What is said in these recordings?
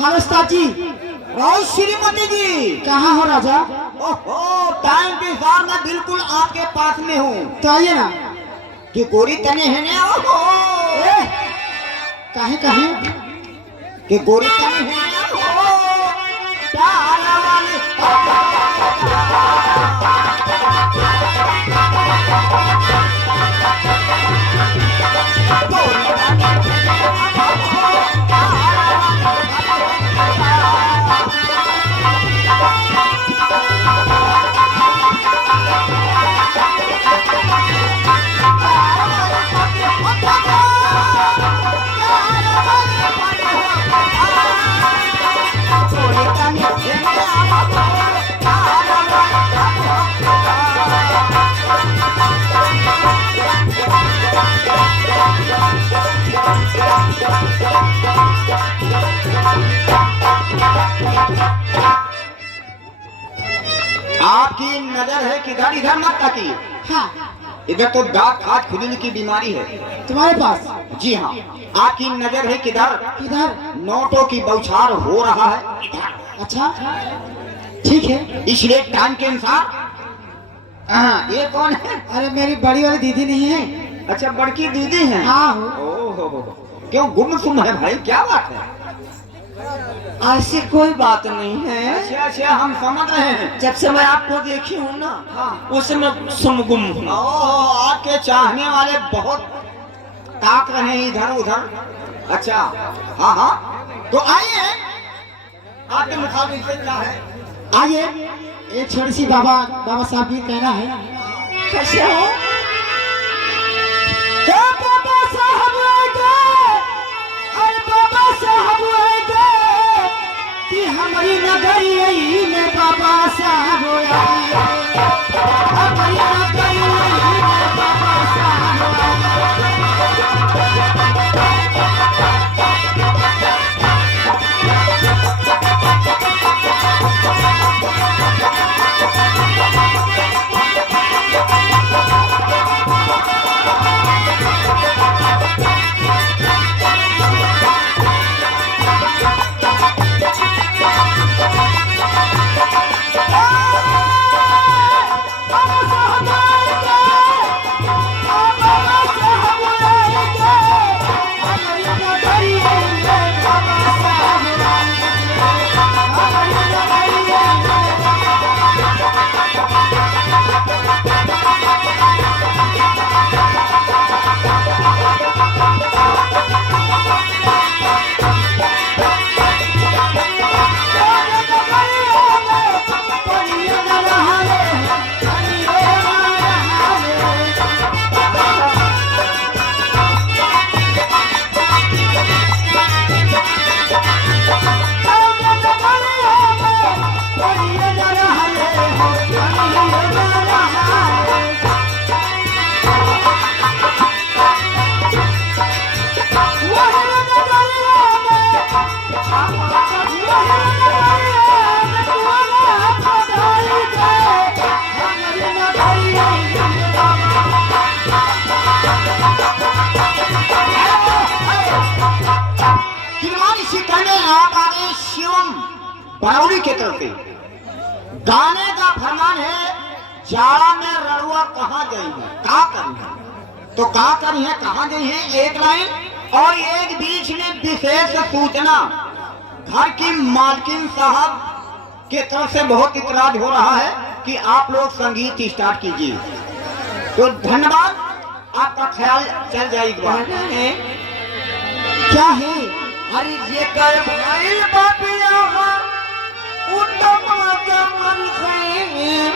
Hello उस्ताद जी। राज श्रीमती जी कहाँ हो राजा? ओहो, टाइम के हिसाब में बिल्कुल आपके पास में हूँ। तो आइए ना। कि गोरी तने है ना? ओहो, काहे काहे? कि गोरी तने है ना? ओहो, प्यार वाले आपकी नजर है किधर? इधर मत ताकिए। हाँ, इधर तो दांत हाथ खुजली की बीमारी है। तुम्हारे पास? जी हाँ, आपकी नजर है किधर? इधर। नोटों की बौछार हो रहा है इधर। अच्छा, ठीक है। इसलिए टाइम के अनुसार। हाँ, ये कौन है? अरे मेरी बड़ी वाली दीदी नहीं है? अच्छा, बड़की दीदी है। हाँ। ओहो, क्यों गुमसुम है भाई? क्या बात है? ऐसी कोई बात नहीं है। अच्छा अच्छा, हम समझ रहे हैं। जब से मैं आपको देखी हूँ ना, हाँ। उस समय गुम हूँ। ओह, आपके चाहने वाले बहुत ताक रहे हैं इधर उधर। अच्छा, हाँ हाँ, तो आइए, आपके मुखाबिल से क्या है? आइए, एक छोटी सी बाबा साहब की कहना है। कैसे हो? बाबा साहब आएंगे, अरे बाबा साहब आएंगे कि हमारी नगरी में बाबा साहब आएंगे, हमारी नगरी में बाबा साहब बरौली के तरफ से गाने का फरमान है। जाड़ा में रड़ुआ कहाँ गई है, क्या करी है? तो क्या करी है, कहाँ गई है, एक लाइन। और एक बीच में विशेष सूचना, घर की मालकिन साहब के तरफ से बहुत इतराज हो रहा है कि आप लोग संगीत स्टार्ट कीजिए। तो धन्यवाद, आपका ख्याल चल जाएगा। क्या है? अरे ये कर भाई बापिया उत्तम मन है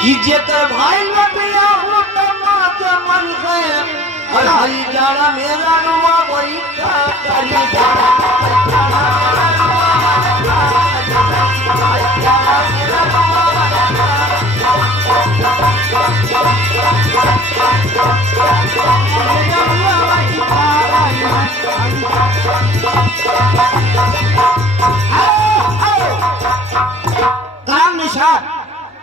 कि जे कर भाई बापिया उत्तम मन है। और हरी जाड़ा मेरा रुआ वही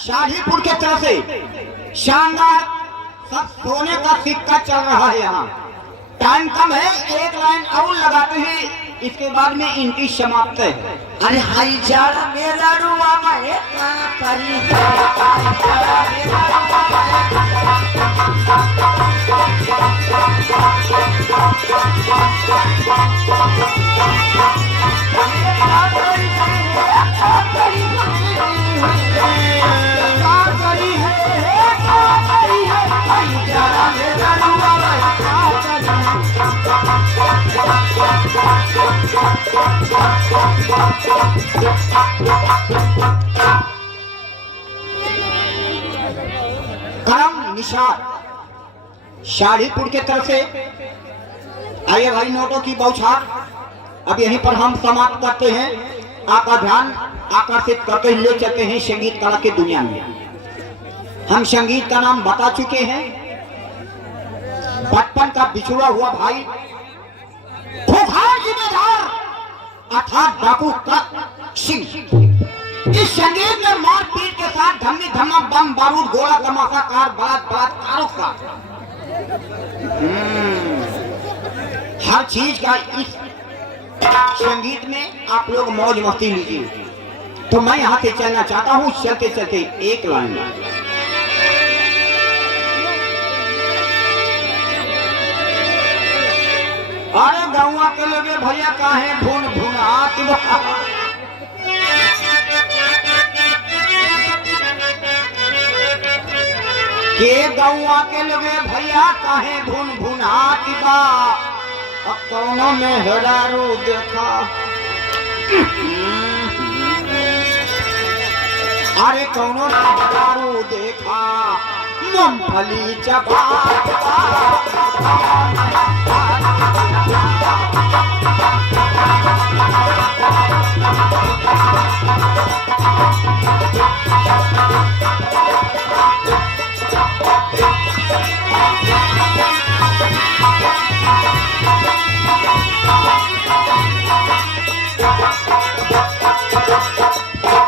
शाहीपुर के तरफ से शानदार सब सोने का सिक्का चल रहा है। यहाँ टाइम कम है, एक लाइन और लगाते हैं इसके बाद में इनकी समाप्त है। अरे हाई जाड़ा मेरा रुआ मैं का करी हाई जाड़ा मेरा रुआ करम निषाद शाहीपुर के तरफ से आइए भाई, नोटों की बौछार अब यहीं पर हम समाप्त करते हैं। आपका ध्यान आकर्षित करते हुए ले चलते हैं संगीत कला की दुनिया में। हम संगीत का नाम बता चुके हैं, बचपन का बिछुड़ा हुआ भाई, खूंखार जिम्मेदार अर्थात डाकू का सिंह। इस संगीत में मारपीट के साथ धम्मी धम्मा बम बारूद गोला तमाशा कार बलात्कारों का हर चीज का इस संगीत में आप लोग मौज मस्ती लीजिए। तो मैं यहाँ से चलना चाहता हूँ चलते चलते एक लाइन। अरे गौवा के लोगे भैया काहे भून भुनात के गौवा के लोगे भैया काहे भून भुनात बा। अब कौनों में हेरारू देखा, अरे कौनों में हेरारू देखा, मूंगफली चबा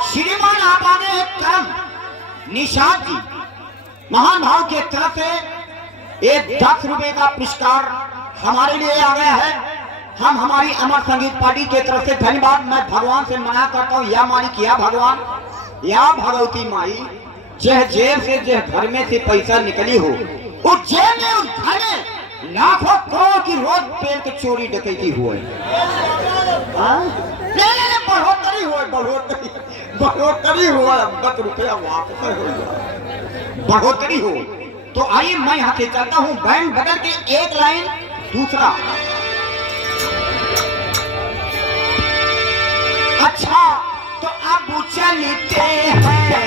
श्रीमान आबादे करम निषाद जी महान भाव के तरफ से एक 10 रुपए का पुरस्कार हमारे लिए आ गया है। हम हमारी अमर संगीत पार्टी के तरफ से धन्यवाद मैं भगवान से मना करता हूँ। या मालिक या भगवान या भगवती माई, जह जेब से जह घर में से पैसा निकली हो, उस जेब में उस घर में लाखों करोड़ की रोज पेड़ के चोरी डकैती हुए। बढ़ोतरी हो, बढ़ोतरी हो, 10 रुपया वापस हो, बढ़ोतरी हो। तो आइए मैं यहाँ से चलता हूँ बैंड बदल के एक लाइन दूसरा। अच्छा तो अब चलते हैं,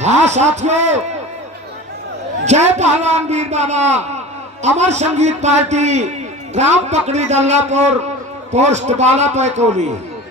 हाँ साथियों, जय पहलवान वीर बाबा अमर संगीत पार्टी, ग्राम पकड़ी दल्लापुर, पोस्ट बाला पैकोली।